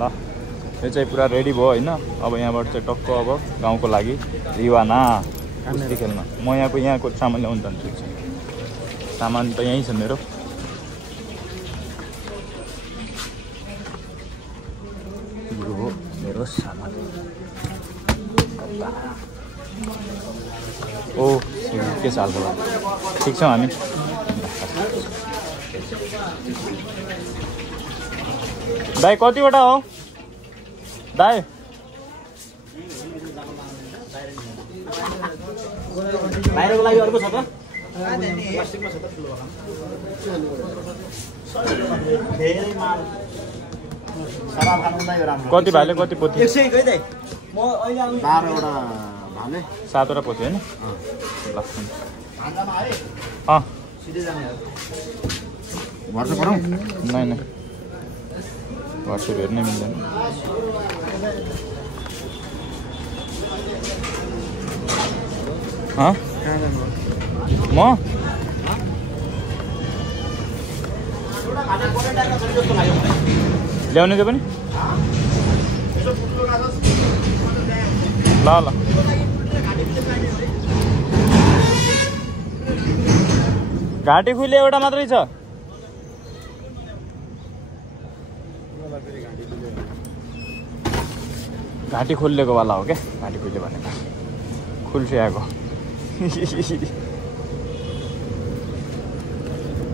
ल यो चाहिँ पुरा रेडी भयो होइन। अब यहाँबाट चाहिँ टक्क अब गाउँको लागि रिवाना कुस्ती खेल्न। म यहाँको सामान ल्याउनु जान्छु। सामान त यहीँ छ मेरो। यो हो मेरो सामान। ओ के सालको लागि ठिक छौँ हामी। दाइ कतिवटा हो दाइ? बाहिरको लागि अर्को छ त? कति भाले कति पोथी? 100 गइ दाइ। म अहिले आउनु 12वटा भाले 7वटा पोथी हैन? ल भान्दामा आए सिधै जाने हो। व्हाट्सएप गरौँ? नहीं व्हाट्सएप हेर्नै मिल्दैन। म ल्याउने त्यो पनि ल ल घाँटी खुले एउटा मात्रै छ। घाँटी खोलिएको वाला हो क्या? घाँटी खुल्यो भनेको खुल्सिआएको।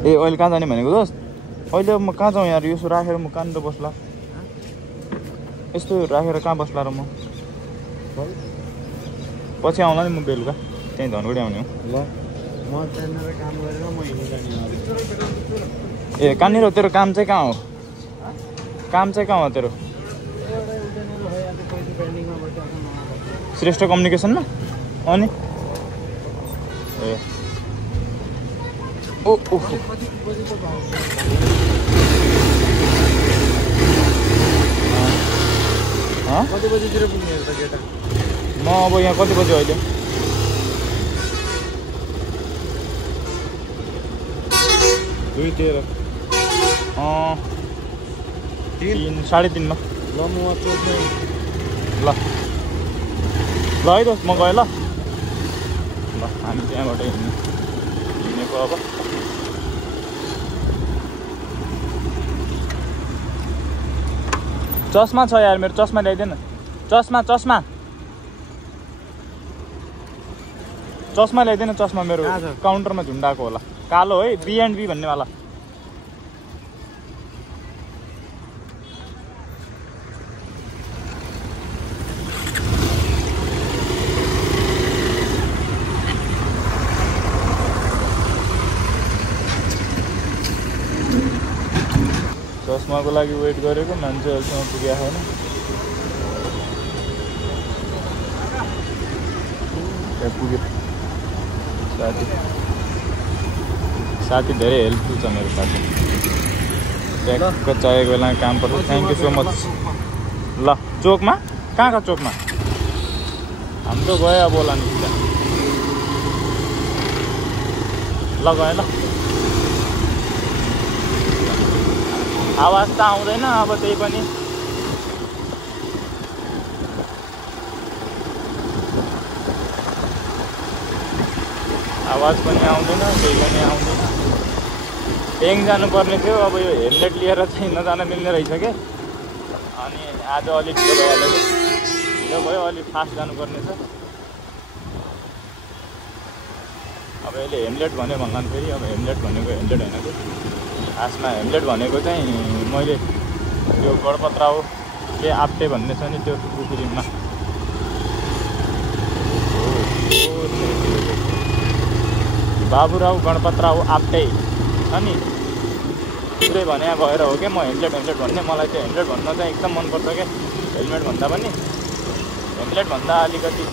ए अहिले कहाँ जाने भनेको दोस्त? अहिले म कहाँ जाउँ यार? यसो राखेर म कहाँनिर बस्ला? यस्तो राखेर कहाँ बस्ला र म? पछि आउँला नि म बेलुका त्यहीँ धनगढी आउने हो। ल म त्यहाँनिर काम गरेर म हिँड्नु जाने हो। ए कहाँनिर हो तेरो काम चाहिँ? कहाँ हो काम चाहिँ? कहाँ हो तेरो? श्रेष्ठ कम्युनिकेसनमा? अनि ए ओ कति बजीतिर पुग्ने हो त केटा? म अब यहाँ कति बजी अहिले? 2:13 3 3:30 मा। ल म चोकमै ल ल है दोस्त म गएँ ल। ल हामी त्यहाँबाट हिँडेको अब। चस्मा छ यार मेरो, चस्मा ल्याइदेन। चस्मा ल्याइदेन। चस्मा मेरो काउन्टरमा झुन्डाएको होला। कालो है B&B भन्नेवाला। चस्माको लागि वेट गरेको मान्छे अहिलेसम्म पुगेको छैन। त्यहाँ पुग्यो साथी धेरै हेल्पफुल छ मेरो साथी। ट्याक्क चाहिएको बेलामा काम पर्छ। Thank you so much. ल चोकमा कहाँ चोकमा? हाम्रो गयो अब होला नि। ल गएँ ल। आवाज त आउँदैन अब त्यही पनि। आवाज पनि आउँदैन त्यही पनि आउँदैन। ब्याङ्क जानुपर्ने थियो। अब यो हेलमेट लिएर चाहिँ नजान मिल्ने रहेछ क्या। अनि आज अलिक ढिलो भइहाल्यो। ढिलो भयो अलिक फास्ट जानुपर्ने छ। अब यसले हेमलेट भन्यो भन्ला फेरि। अब हेमलेट भनेको हेमलेट होइन कि खासमा हेमलेट भनेको चाहिँ मैले त्यो गडपत्राउ के आप्टे भन्ने छ नि त्यो फिल्ममा। बाबुराव गणपतराव आप्टे छ नि पुरै भने भएर हो क्या म हेमलेट भन्ने। मलाई त्यो हेमलेट भन्न चाहिँ एकदम मनपर्छ क्या। हेलमेट भन्दा पनि हेमलेट भन्दा अलिकति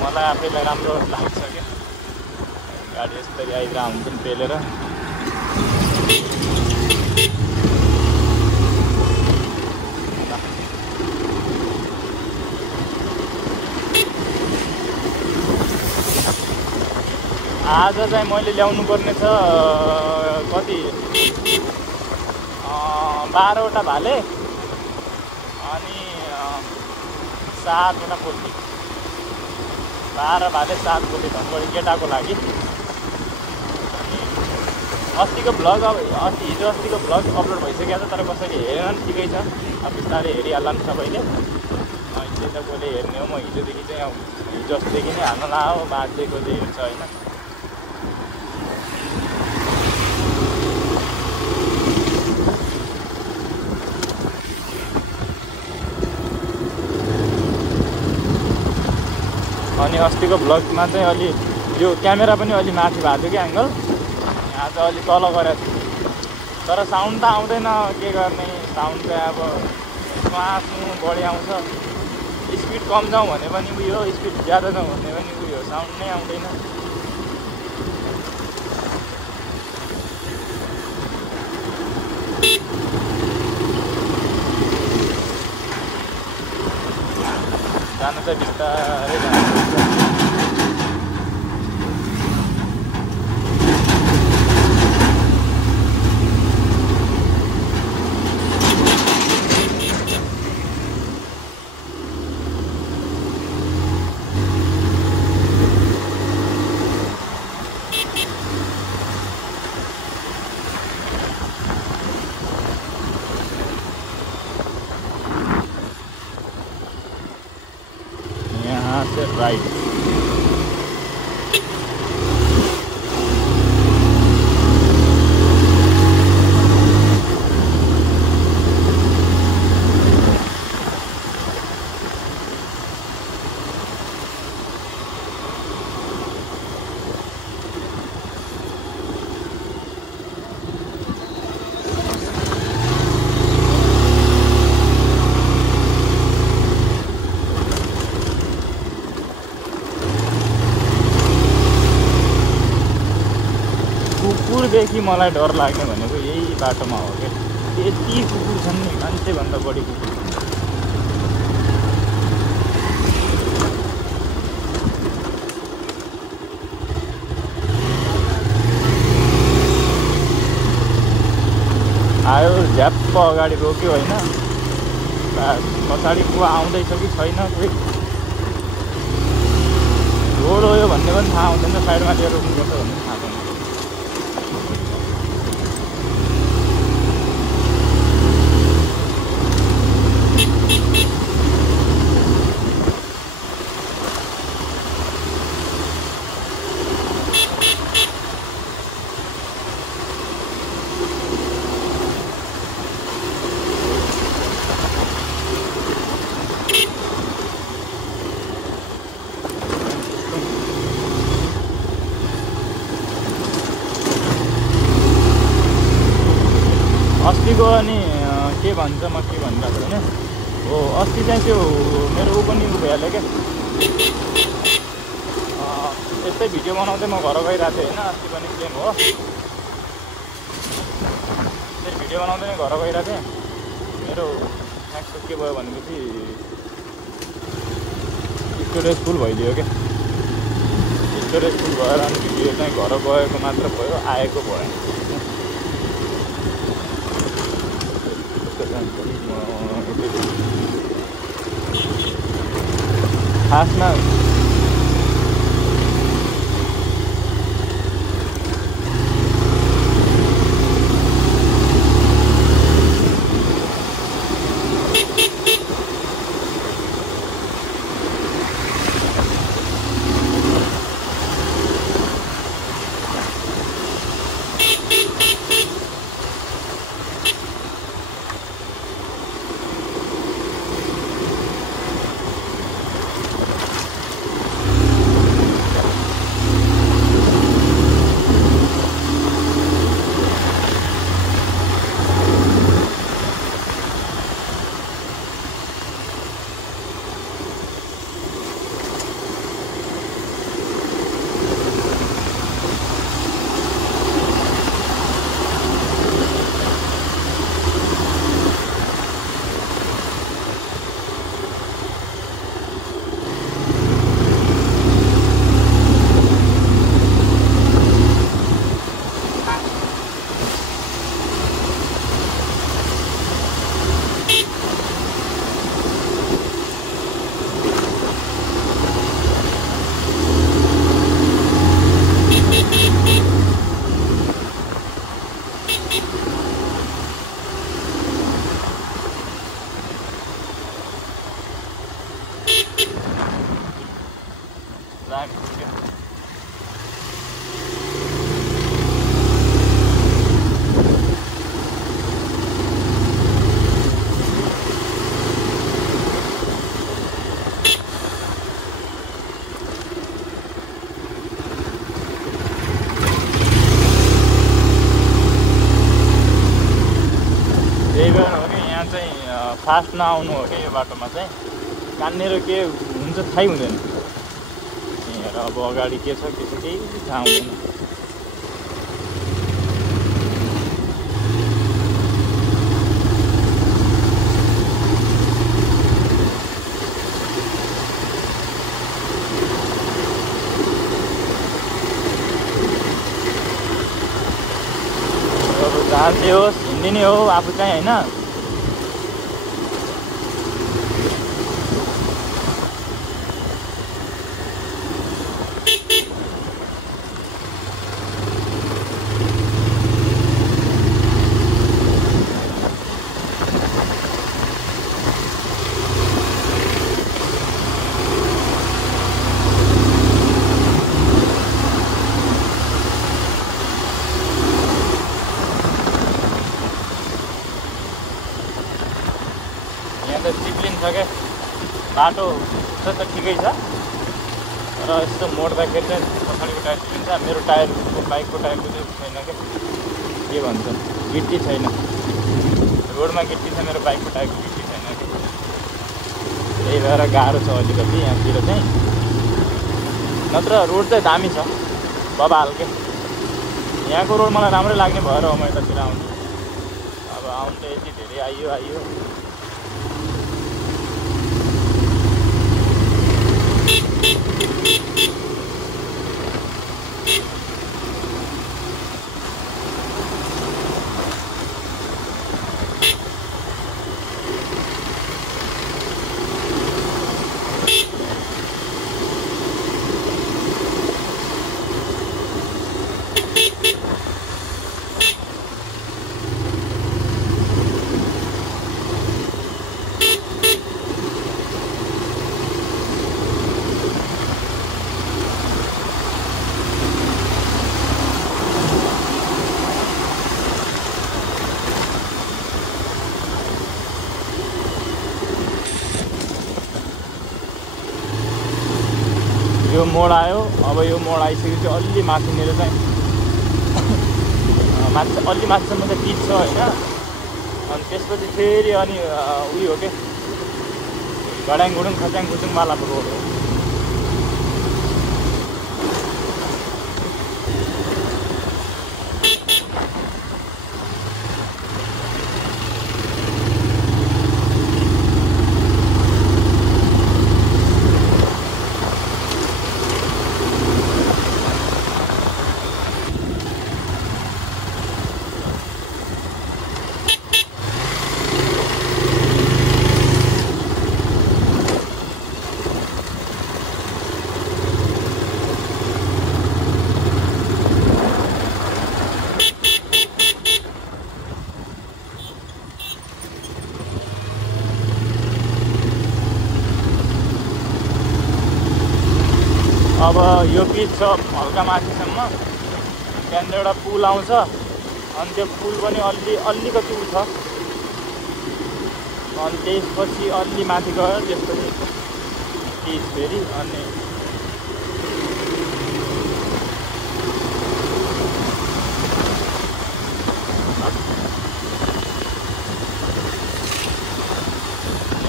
मलाई आफैलाई राम्रो लाग्छ क्या। गाडी यस्तरी आइदिएर हुन्छ नि पेलेर। आज चाहिँ मैले ल्याउनु पर्ने छ कति 12वटा भाले अनि 7वटा पोथी 12 भाले 7 पोथी धनगढी केटाको लागि। अनि अस्तिको भ्लग अब हिजो अस्तिको भ्लग अपलोड भइसकेको छ, तर कसैले हेरेन ठिकै छ, अब बिस्तारै हेरिहाल्ला नि सबैले। अहिले त कसले हेर्ने हो, म हिजोदेखि चाहिँ हिजो अस्तिदेखि नै हाल्न ला हो, बाजेको चाहिँ हुन्छ होइन। अनि अस्तिको भ्लगमा चाहिँ अलि यो क्यामेरा पनि अलि माथि भएको थियो कि एङ्गल, यहाँ चाहिँ अलि तल गरेको छु, तर साउन्ड त आउँदैन, के गर्ने। साउन्ड चाहिँ अब स्वास्नु बढी आउँछ, स्पिड कम जाउँ भने पनि उयो, स्पिड ज्यादा जाउँ भने पनि उयो, साउन्ड नै आउँदैन। जानु चाहिँ बिस्तारै जानुपर्छ। राइट कुकुरदेखि मलाई डर लाग्ने भनेको यही बाटोमा हो क्या। यति कुकुर छन् नि, मान्छेभन्दा बढी कुकुर। आयो झ्याप्प अगाडि रोक्यो होइन, पछाडि को आउँदैछ कि छैन, कोही रोड हो यो भन्ने पनि थाहा हुँदैन, साइडमा लिएर रोक्नुपर्छ भन्ने थाहा छैन। अस्तिको अनि के भन्छ, म के भनिरहेको होइन हो, अस्ति चाहिँ त्यो मेरो ऊ पनि भइहाल्यो क्या, यस्तै भिडियो बनाउँदै म घर गइरहेको थिएँ होइन। अस्ति पनि सेम हो, त्यसरी भिडियो बनाउँदै नै घर गइरहेको थिएँ। मेरो ट्याक्स के भयो भनेपछि स्टोरेज फुल भइदियो क्या, स्टोरेज फुल भएर अनि भिडियो चाहिँ घर गएको मात्र भयो, आएको भयो। खासमा फास्ट नआउनु हो कि यो बाटोमा चाहिँ कहाँनिर के हुन्छ थाहै हुँदैन। हेर अब अगाडि के छ केही थाहा हुँदैन। जहाँ चाहिँ होस् हिँडिने हो आफू चाहिँ होइन। चिप्लिन्छ क्या बाटो छ त ठिकै छ र यस्तो मोड्दाखेरि चाहिँ पछाडिको टायर चिप्लिन्छ। मेरो टायरको बाइकको टायरको चाहिँ छैन क्या के भन्छ गिट्टी छैन। रोडमा गिट्टी छ मेरो बाइकको टायरको गिट्टी छैन क्या। त्यही भएर गाह्रो छ अलिकति यहाँतिर चाहिँ। नत्र रोड चाहिँ दामी छ बबाल के। यहाँको रोड मलाई राम्रै लाग्ने भएर हो म यतातिर आउँछु। अब आउनु त यति धेरै आइयो। यो मोड आयो। अब यो मोड आइसकेपछि अलि माथिनिर चाहिँ अलि माथिसम्म चाहिँ पिच छ होइन। अनि त्यसपछि फेरि अनि उयो हो कि घड्याङ घुडुङ खच्याङ खुचुङवाला रोड हो। अब यो पिच छ हल्का माथिसम्म। त्यहाँनिर एउटा पुल आउँछ अनि त्यो पुल पनि अलिकति उ छ। अनि त्यसपछि अलि माथि गयो त्यसपछि पिच फेरि। अनि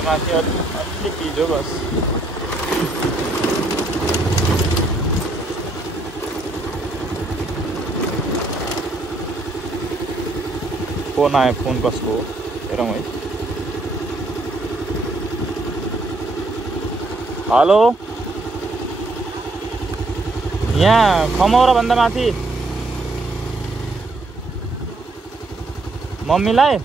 माथि अलि पिच हो बस। फोन आयो। फोन कसको हो हेरौँ है। हेलो, यहाँ खमौराभन्दा माथि मम्मीलाई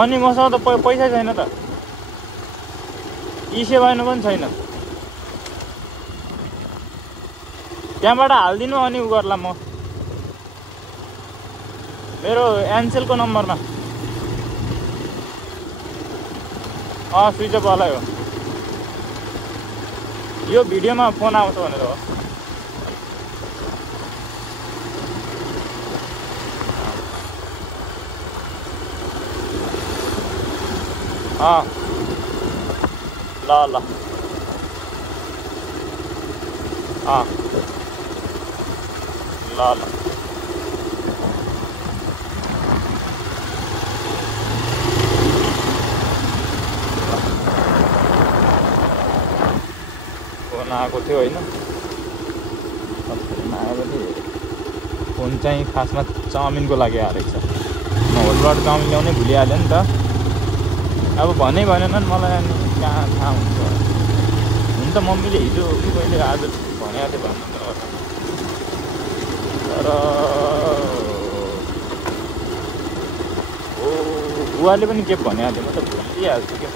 अनि मसँग त पैसा छैन त। ई-सेवाइनु पनि छैन। त्यहाँबाट हालिदिनु अनि उ गर्ला म मेरो एनसेलको नम्बरमा। स्विच अफ वाला हो। यो भिडियोमा फोन आउँछ भनेर हो। ल ल ल ल फोन आएको थियो होइन आयो भने फोन चाहिँ खासमा चाउमिनको लागि आएको छ म होटलबाट चाउमिन ल्याउनै भुलिहालेँ नि त अब भनेनन् मलाई अनि कहाँ थाहा हुन्छ हुन त मम्मीले हिजो कि कहिले आज भनेको थियो भन्नु त तर बुवाले पनि के भनेको थियो म त भुलिहाल्छु क्या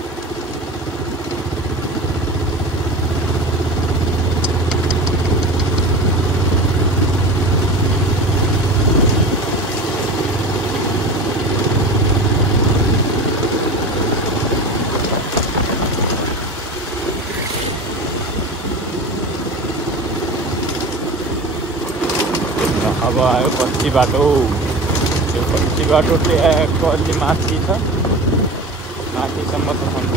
अब आयो पच्ची बाटो त्यो पच्ची बाटो चाहिँ अलि माथि छ माथिसम्म त छ नि त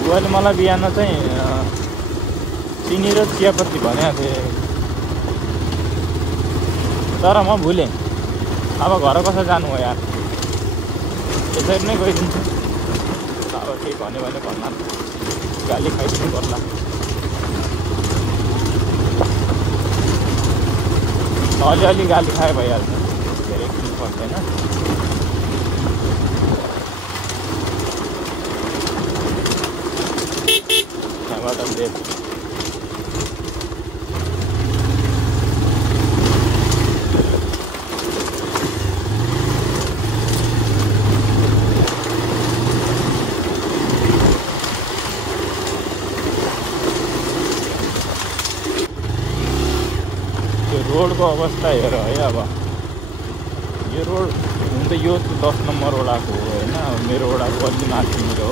बुवाले मलाई बिहान चाहिँ चिनी र चियापत्ती भनेको थिएँ तर म भुलेँ अब घर कसो जानु हो यार यसरी नै गइदिन्छु अब केही भन्यो भने भन्ला गाली खाइदिनु पर्ला अलिअलि गाली खाए भइहाल्छ धेरै किन्नु पर्दैन त्यहाँबाट बेच रोडको अवस्था हेर है अब यो रोड हुन त यो 10 नम्बर वडाको हो होइन मेरो वडाको अलि माथिनिर हो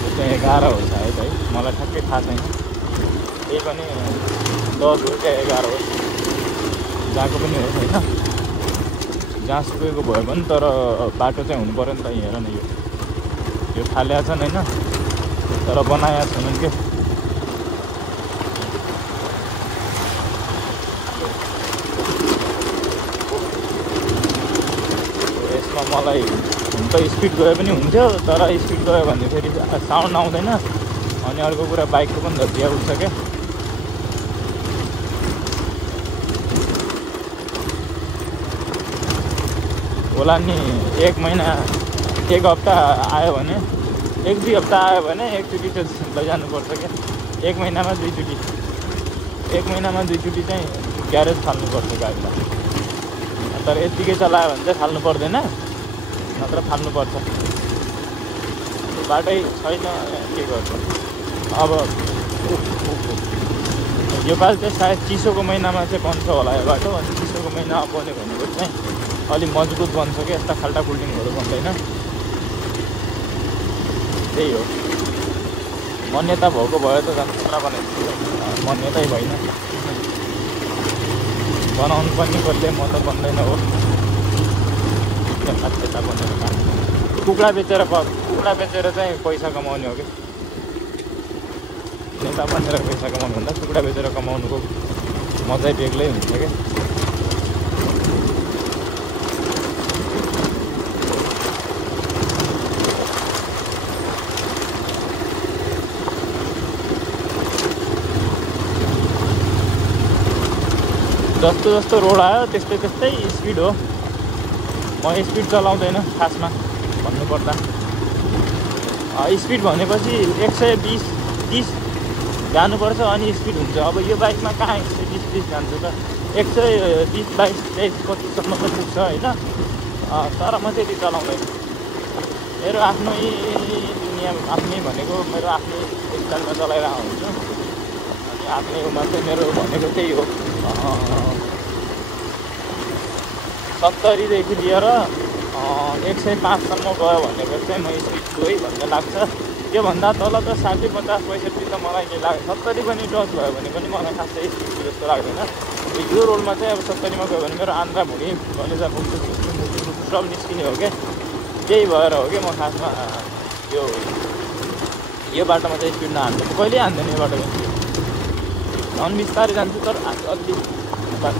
यो चाहिँ 11 हो सायद है मलाई ठ्याक्कै थाहा छैन त्यही पनि 10 हो क्या 11 हो जहाँको पनि हो होइन जहाँ सुकेको भयो भने तर बाटो चाहिँ हुनु पऱ्यो नि त हेर न यो फालेका छन् होइन तर बनाएका छैनन् के मलाई हुन त स्पिड गयो पनि हुन्थ्यो तर स्पिड गयो भने फेरि साउन्ड आउँदैन अनि अर्को कुरा बाइकको पनि धजिया उठ्छ क्या होला नि एक महिना एक हप्ता आयो भने एक दुई हप्ता आयो भने एकचोटि चाहिँ लैजानुपर्छ क्या एक महिनामा दुईचोटि चाहिँ ग्यारेज फाल्नुपर्छ गाडीलाई तर यत्तिकै चलायो भने चाहिँ फाल्नु पर्दैन नत्र फाल्नुपर्छ बाटै छैन के गर्छ अब योपालि चाहिँ सायद चिसोको महिनामा चाहिँ बन्छ होला यो बाटो अनि चिसोको महिनामा बन्यो भनेको चाहिँ अलिक मजबुत बन्छ क्या यस्ता खाल्टा कुल्टिङहरू बन्दैन त्यही हो मान्यता भएको भयो त झन् पुरा बनाइदिन्छ मान्यतै भएन बनाउनु पनि कसले म त बन्दैन हो यता बनेर काम कुखुरा बेचेर चाहिँ पैसा कमाउने हो कि नेता बनेर पैसा कमाउनु भन्दा कुखुरा बेचेर कमाउनुको मजै बेग्लै हुन्छ क्या जस्तो रोड आयो त्यस्तै स्पिड हो म स्पिड चलाउँदैन खासमा भन्नुपर्दा स्पिड भनेपछि 120-30 जानुपर्छ अनि स्पिड हुन्छ अब यो बाइकमा कहाँ 120-30 जान्छ त 120-22-23-25सम्म त पुग्छ होइन तर म त्यति चलाउँदैन मेरो आफ्नै दुनियाँ आफ्नै भनेको मेरो आफ्नै स्टाइलमा चलाइरहेको हुन्छु अनि आफ्नै उमा चाहिँ मेरो भनेको त्यही हो 70 देखि लिएर 105सम्म गयो भनेको चाहिँ म स्पिड गएँ भन्ने लाग्छ त्योभन्दा तल त 60-50-65 त मलाई के लाग्छ 70 पनि टच भयो भने पनि मलाई खासै स्पिड जस्तो लाग्दैन यो रोडमा चाहिँ अब 70मा गयो भने मेरो आन्द्रा भुँडी कलेजा मुख सब निस्किने हो क्या त्यही भएर हो कि म खासमा यो बाटोमा चाहिँ स्पिड नहाल्दैन, कहिल्यै हाल्दैन यो बाटो झन् बिस्तारै जान्छु। तर अलि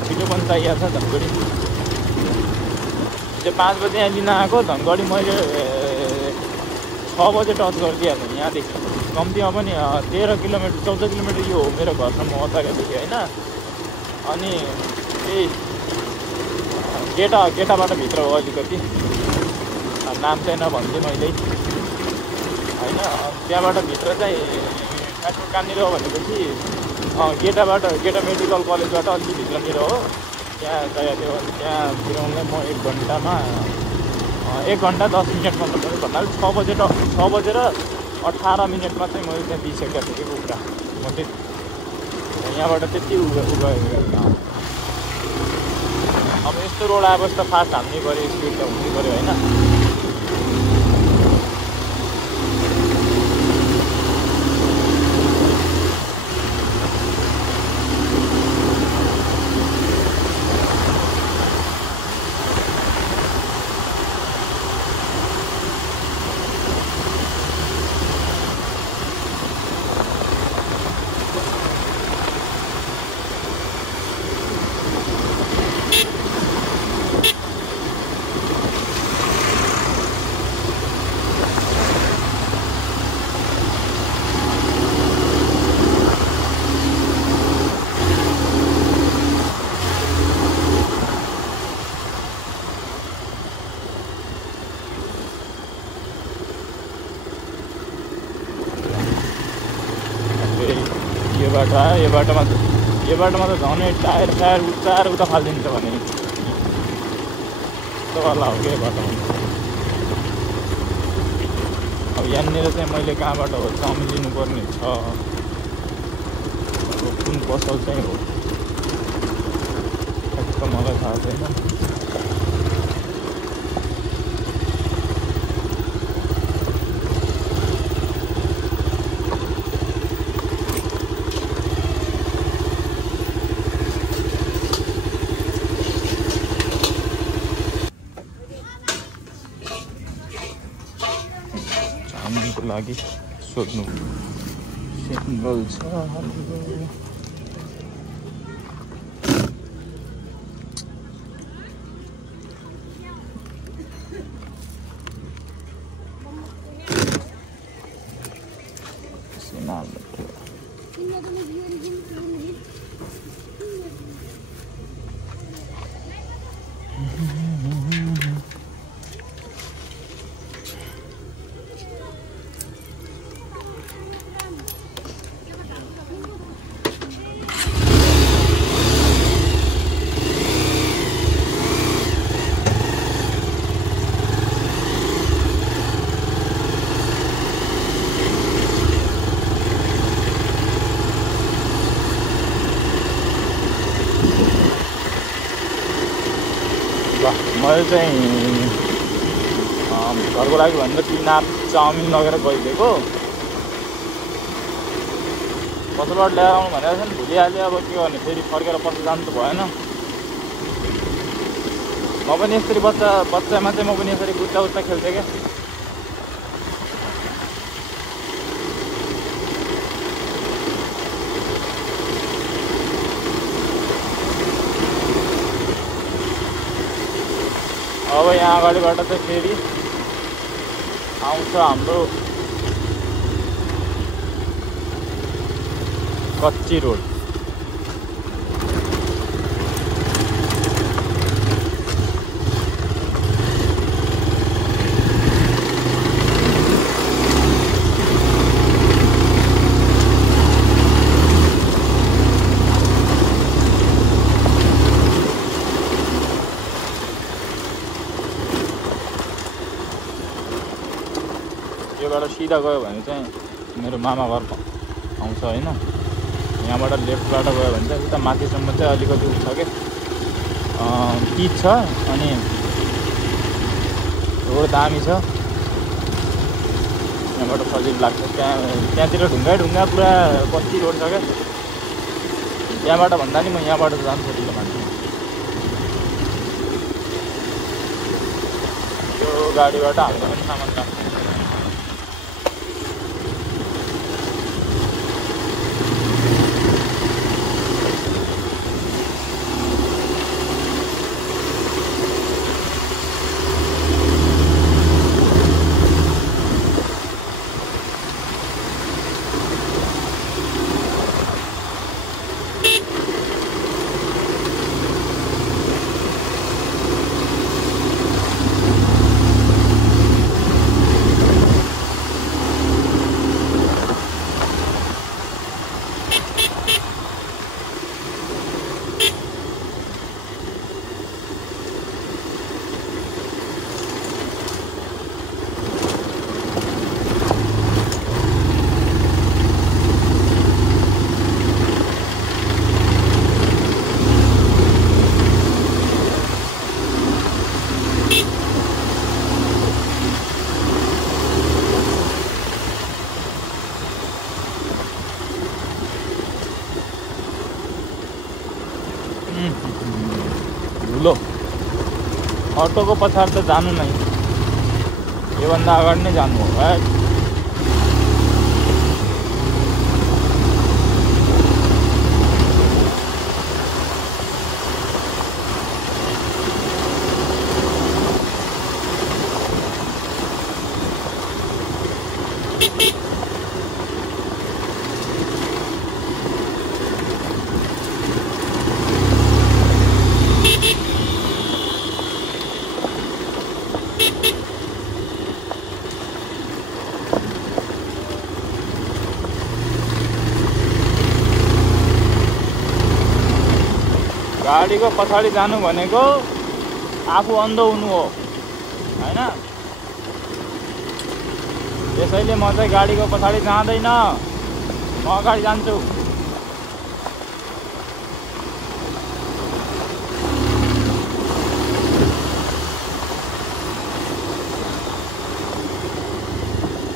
छिटो पनि चाहिएको छ धनगढी। त्यो 5 बजे यहाँ लिन आएको धनगढी मैले 6 बजे टच गरिदिएको छु। यहाँदेखि कम्तीमा पनि 13 किलोमिटर 14 किलोमिटर यो हो मेरो घरसम्म ओतागादेखि होइन। अनि त्यही गेटाबाट भित्र हो अलिकति, नाम चाहिँ नभन्थेँ मैले होइन। त्यहाँबाट भित्र चाहिँ मेट्रो कहाँनिर हो भनेपछि गेटा मेडिकल कलेजबाट अलिक भित्रनिर हो। त्यहाँ गएको थियो। त्यहाँ पुऱ्याउनलाई म 1 घन्टामा 1 घन्टा 10 मिनटमा भन्नाले 6 बजेर 18 मिनटमा चाहिँ मैले त्यहाँ दिइसकेको थिएँ कि कुखुरा। म यहाँबाट त्यति अब यस्तो रोड आएपछि त फास्ट हाल्नै पऱ्यो, स्पिड त हुनै पऱ्यो होइन। यो बाटोमा त झनै टायर उता फालिदिन्छ भने वाला हो क्या बाटोमा। अब यहाँनिर चाहिँ मैले कहाँबाट हो चाउमिन लिनुपर्ने छ, कुन पसल चाहिँ हो ठ्याक्क मलाई थाहा छैन। को लागि सोध्नु सिङ्गल छ। मैले चाहिँ घरको लागि भनेर 3 हात चाउमिन लगेर गइदिएको। पसलबाट ल्याएर आउनु भनेको छ नि, भुलिहाल्यो। अब के गर्ने, फेरि फर्केर पछि जानु त भएन। म पनि यसरी बच्चामा चाहिँ म पनि यसरी उच्चा खेल्थेँ क्या। अब यहाँ अगाडिबाट चाहिँ फेरि आउँछ हाम्रो कच्ची रोड। योबाट सिधा गयो भने चाहिँ मेरो मामा घर आउँछ होइन। यहाँबाट लेफ्टबाट गयो भने चाहिँ उता माथिसम्म चाहिँ अलिकति उठ के पिच छ अनि रोड दामी छ। यहाँबाट सजिलो लाग्छ। त्यहाँतिर ढुङ्गा पुरा कच्ची रोड छ क्या। त्यहाँबाट भन्दा नि म यहाँबाट जानु सजिलो मान्छु। यो गाडीबाट हाम्रो पनि सामान लाग्छ। धुलो अटोको पछाडि त जानु नै, योभन्दा अगाडि नै जानु हो। गाडीको पछाडि जानु भनेको आफू अन्धो हुनु हो हैन। त्यसैले म चाहिँ गाडीको पछाडि जाँदैन, म अगाडि जान्छु।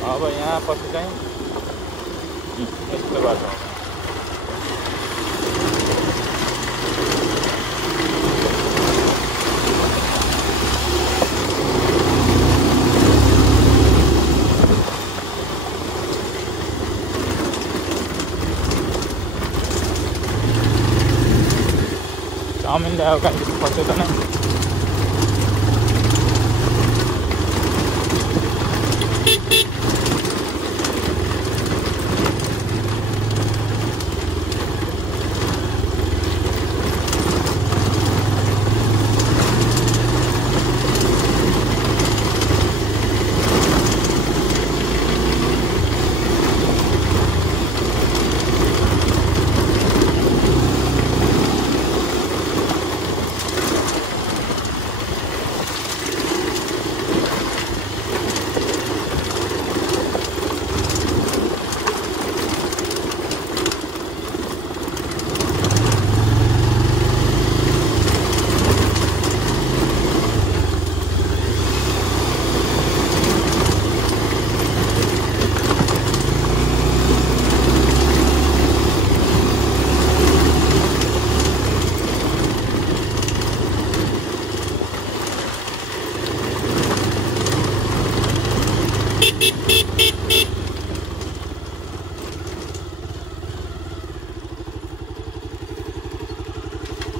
अब यहाँ पछि चाहिँ यस्तो बाटो चाउमिन ल्यायो कहीँ फस्यो त नै।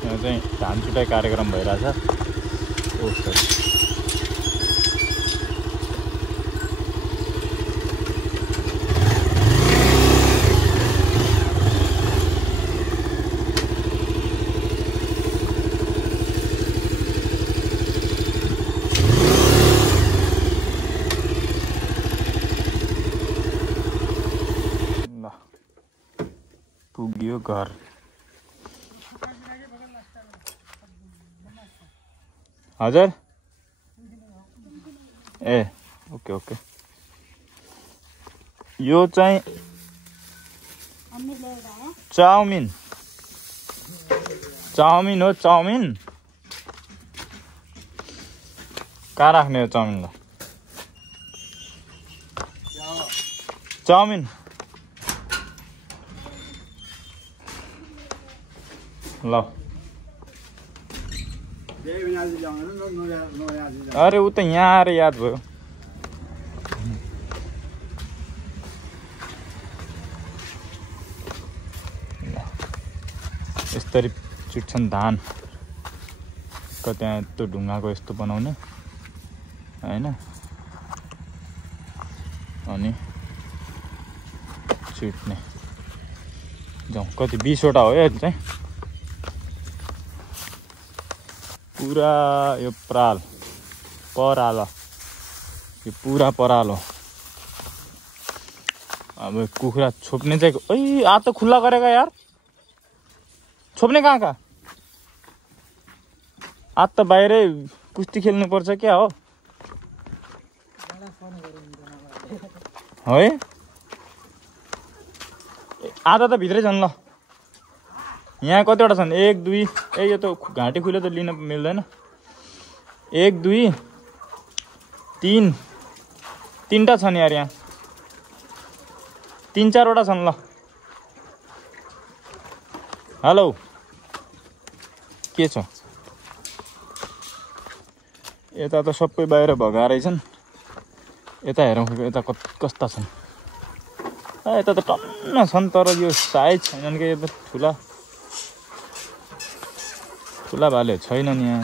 यहाँ चाहिँ धान छुटाइ कार्यक्रम भइरहेछ। ल पुग्यो घर। हजुर ए ओके ओके। यो चाहिँ चाउमिन चाउमिन हो, चाउमिन कहाँ राख्ने हो चाउमिनलाई? चाउमिन ल। अरे ऊ त यहाँ आएर याद भयो। यसरी चुट्छन् धान, त्यहाँ त्यो ढुङ्गाको यस्तो बनाउने हैन, अनि चुट्ने। जाउँ, कति 20 वटा हो यो चाहिँ पूरा। यो पराल यो पूरा परालो। अब कुखुरा छोप्ने चाहिँ ओइ आ त खुल्ला गरेगा यार, छोप्ने कहाँ कहाँ? आज त बाहिरै कुस्ती खेल्नु पर्छ क्या हो है? आधा त भित्रै छन्। ल यहाँ कतिवटा छन्? 1 2 ए यो त घाँटी खुल्यो त लिन मिल्दैन। 1 2 3 3टा छन् यार, यहाँ 3 4 वटा छन्। ल हेलो के छ यता त सबै बाहिर भगाएर छन् यता हेरौँ यता कस्ता छन् यता त टन्न छन् तर यो साइज छैनन् के यो त ठुला भाले छैनन् यहाँ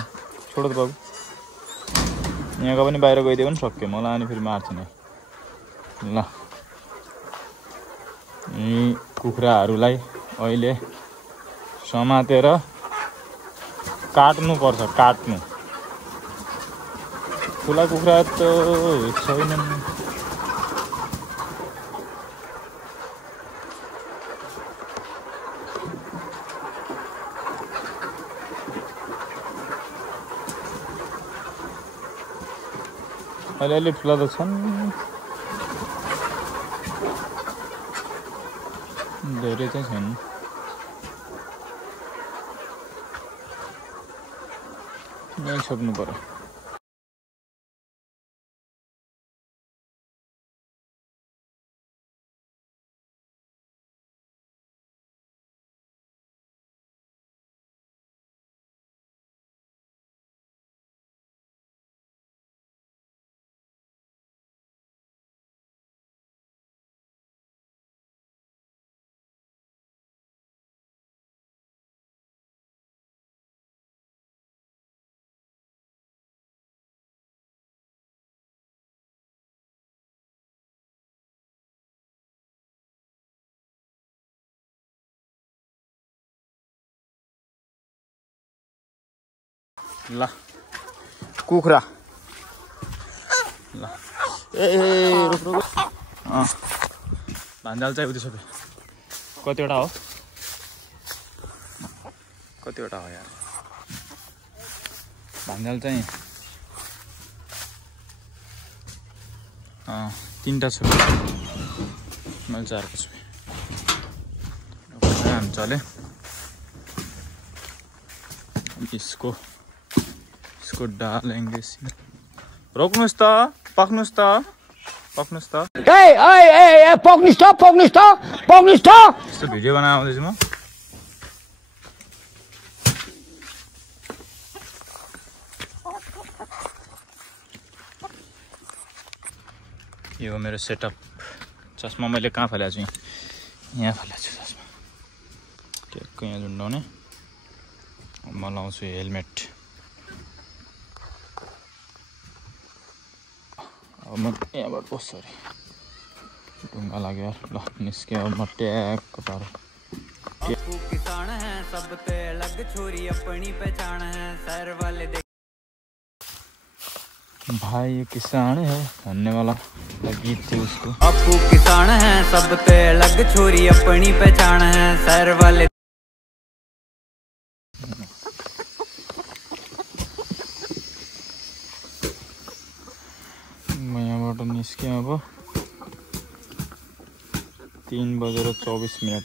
छोड त बाबु यहाँको पनि बाहिर गइदियो पनि सक्यो मलाई अनि फेरि मार्छ नि ल यी कुखुराहरूलाई अहिले समातेर काट्नु पर्छ काट्नु ठुला कुखुरा त छैनन् अलिअलि ठुला त छन् धेरै चाहिँ छैन यहीँ छोप्नु पर्यो ल कुखुरा ल ए रुक रुक भान्जाल चाहिँ उति सबै कतिवटा हो कतिवटा हो यार भान्जाल चाहिँ 3टा छ मैले 4को छु हम चले इसको डालेंगे इसमें रोक्नुस् त पक्नुस् त ए पक्नुस् त यस्तो भिडियो बनाउँदै छु म यो हो मेरो सेटअप चस्मा मैले कहाँ फालेको छु यहाँ फालेको छु चस्मा ट्याक्क यहाँ झुन्डाउने म लाउँछु हेलमेट अब म यहाँबाट बस्छु अरे ढुङ्गा लाग्यो यार ल निस्क्यो अब म ट्याक्क पारो किसान है सब ते अलग छोरी अपनी पहचान है सर वाले भाई ये किसान है धन्य वाला गीत थी उसको अपू किसान है सब ते अलग छोरी अपनी पहचान है सर वाले म यहाँबाट निस्केँ अब 3:24 में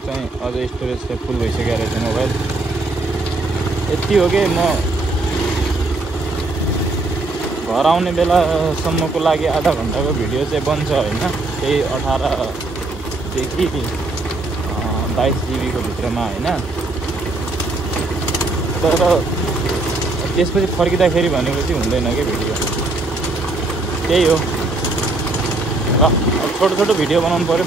चाहिँ अझै स्टोरेज चाहिँ फुल भइसकेको रहेछ मोबाइल यति हो कि म घर आउने बेलासम्मको लागि आधा घन्टाको भिडियो चाहिँ बन्छ होइन त्यही 18 देखि 22 GB को भित्रमा होइन तर त्यसपछि फर्किँदाखेरि भनेको चाहिँ हुँदैन के भिडियो त्यही हो र छोटो छोटो भिडियो बनाउनु पर्यो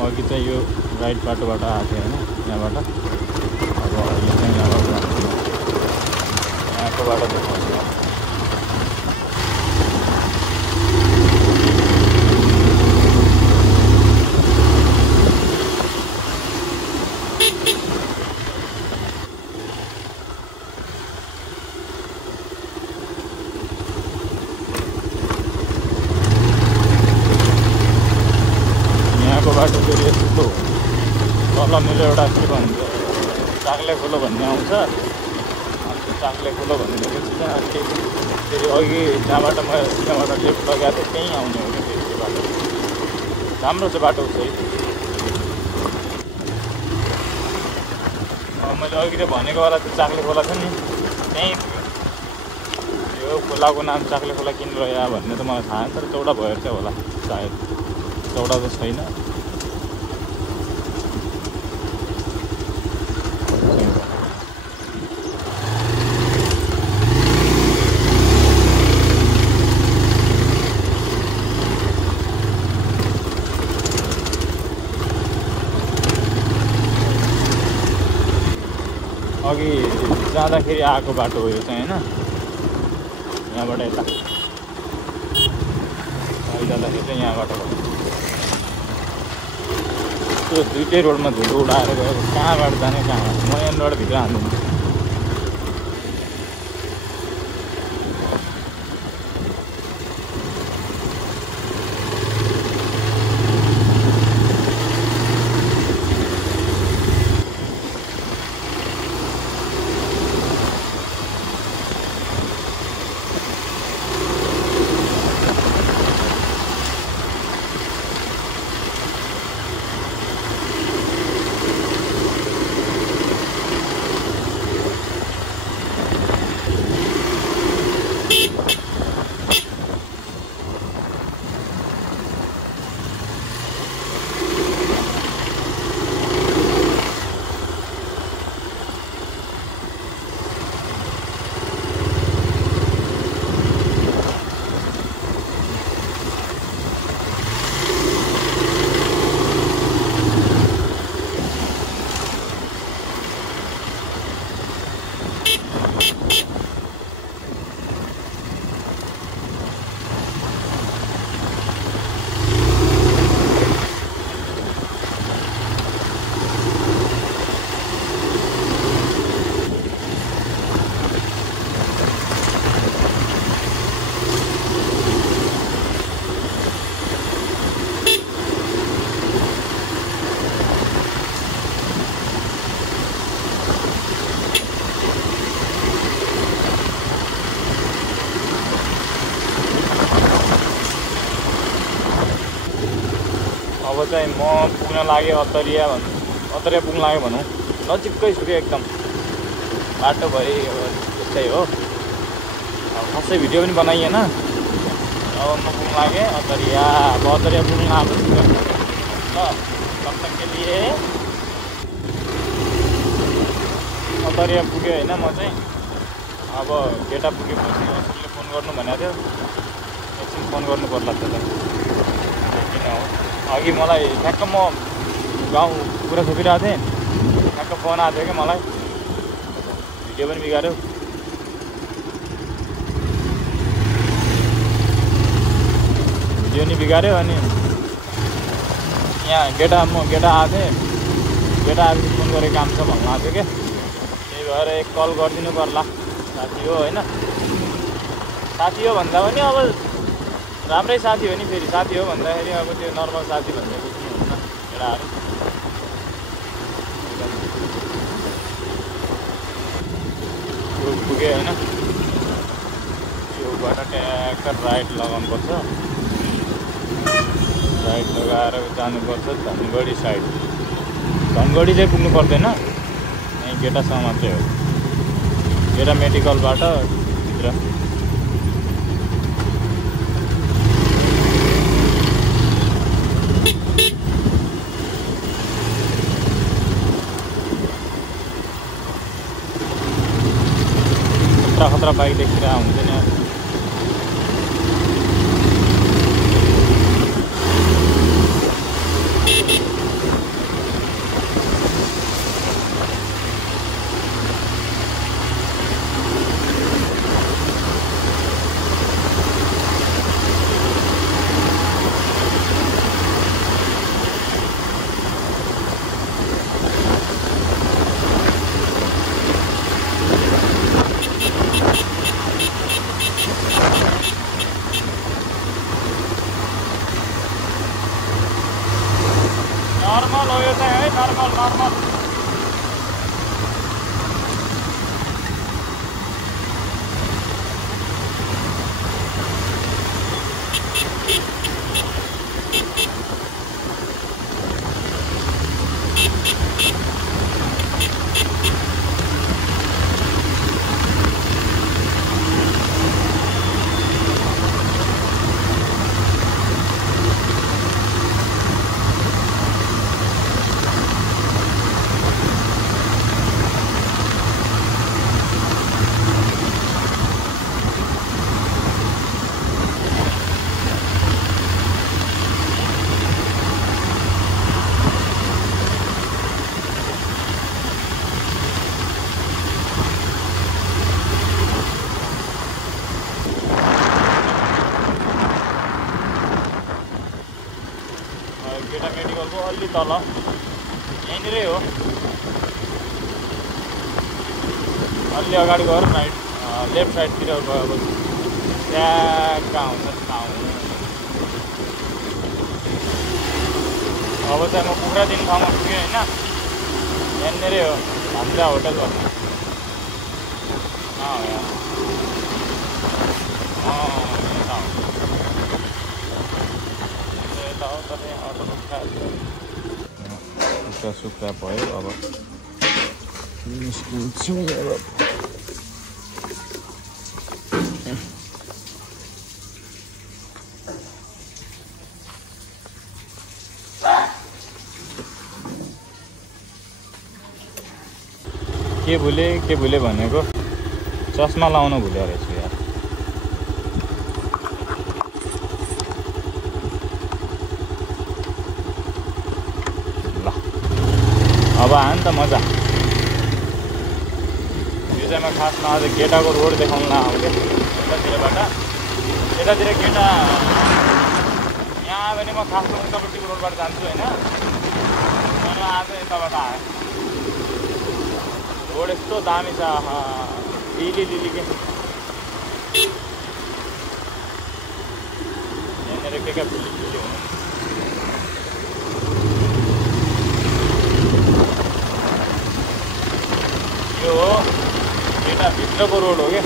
अघि चाहिँ यो राइट बाटोबाट आएको थियो होइन यहाँबाट अब अहिले चाहिँ यहाँको बाटो देखाउँछु मेरो एउटा के भन्छ चाक्ले खोलो भन्ने आउँछ। अन्त चाक्ले खोलो भनेपछि चाहिँ फेरि अघि जहाँबाट म त्यहाँबाट लेफ्ट लगाएको थिएँ त्यहीँ आउने हो क्या फेरि त्यो बाटो। राम्रो छ बाटो चाहिँ। मैले अघि त भनेको वाला त्यो चाक्ले खोला छ नि त्यहीँ यो खोलाको नाम चाक्ले खोला किन रह्यो भन्ने त मलाई थाहा तर चौडा भएर चाहिँ होला सायद। चौडा त छैन। अघि जाँदाखेरि आएको बाटो हो यो चाहिँ होइन। यहाँबाट यता अघि जाँदाखेरि चाहिँ यहाँबाट भयो। त्यो दुइटै रोडमा धुलो उडाएर गयो। कहाँबाट जाने कहाँ म यहाँबाट भित्र हाल्नु। अब चाहिँ म पुग्न लागेँ अत्तरिया पुग्न लाग्यो भनौँ। नजिकै छु क्या एकदम। बाटोभरि अब त्यस्तै हो। अब खासै भिडियो पनि बनाइएन। अब म पुग्न लागेँ अत्तरिया। अब अत्तरिया पुग्न आएको छु ल। तब तक के लिए अत्तरिया पुग्यो होइन म चाहिँ। अब केटा पुगेपछि असुरले फोन गर्नु भनेको थियो। एकछिन फोन गर्नु पर्ला त्यसलाई किन हो। अघि मलाई ठ्याक्क म गाउँ कुरा छोपिरहेको थिएँ। ठ्याक्क फोन आएको थियो क्या मलाई। भिडियो पनि बिगाऱ्यो। भिडियो नि बिगाऱ्यो। अनि यहाँ केटा आएको थिएँ। केटा आएपछि फोन गरेको काम छ भन्नु आएको थियो क्या। त्यही भएर एक कल गरिदिनु पर्ला। साथी हो होइन। साथी हो भन्दा पनि अब राम्रै साथी हो नि। फेरि साथी हो भन्दाखेरि अब त्यो नर्मल साथी भन्ने बुझ्नु हुन्छ केटाहरू। यो पुग्यो होइन। योबाट ट्याक्क राइट लगाउनुपर्छ। राइट लगाएर जानुपर्छ धनगढी साइड। धनगढी चाहिँ पुग्नु पर्दैन। यहीँ गेटासम्म मात्रै हो। गेटा मेडिकलबाट भित्र खतरा बाइक देखिरहेको हुन्छ नि। तल यहीँनिरै हो अलि अगाडि गएर राइट लेफ्ट साइडतिर गएपछि त्यहाँ कहाँ हुन्छ थाहा हुँदैन अब चाहिँ म कुखुरा दिने ठाउँमा पुगेँ होइन यहाँनिरै हो भान्जा होटल भन्ने सुक्खा सुक्खा भयो अब निस्किन्छौँ अब के भुले भनेको चस्मा लाउन भुलेको रहेछु यार ल अब आयो नि त मजा यो चाहिँ म खासमा आज गेटाको रोड देखाउन आएको क्या यतातिरबाट यतातिर गेटा यहाँ आयो भने म खासमा उतापट्टिको रोडबाट जान्छु होइन अनि आज यताबाट आयो रोड यस्तो दामी छ लिली के यहाँनिर के फुली हुनु यो हो यता भित्रको रोड हो क्या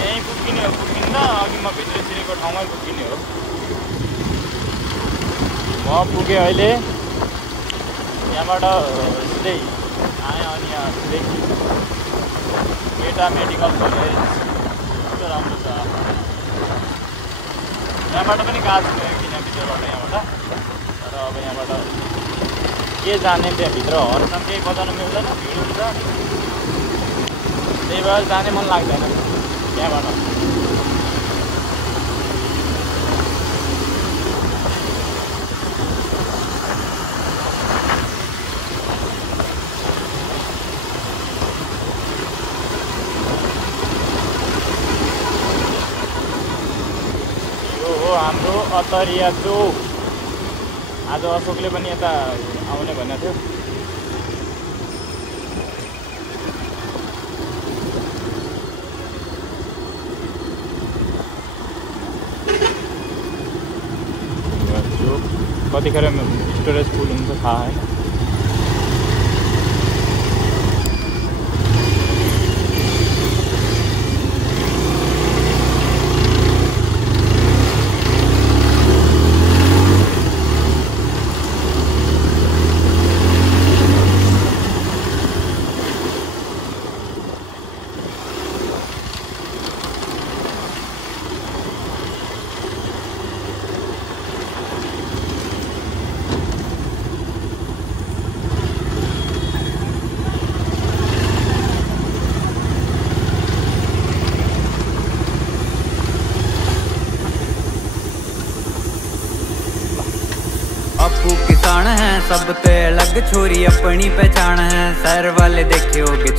यहीँ पुग्किन्न अघि म भित्र छिरेको ठाउँमै पुग्किने हो म पुगेँ अहिले यहाँबाट सिधै आएँ अनि यहाँ सिधै गेटा मेडिकल कलेज कस्तो राम्रो छ यहाँबाट पनि गएको छु किनभित्रबाट यहाँबाट तर अब यहाँबाट के जाने त्यहाँभित्र हर्न केही बजाउन मिल्दैन भिड हुन्छ त्यही भएर जाने मन लाग्दैन त्यहाँबाट हाम्रो अतरिया चोक आज अशोकले पनि यता आउने भनेको थियो चोक कतिखेर स्टोरेज फुल हुन्छ थाहा होइन किसान है सब ते अलग छोरी अपनी पहचान है शहर वाले देखे होगे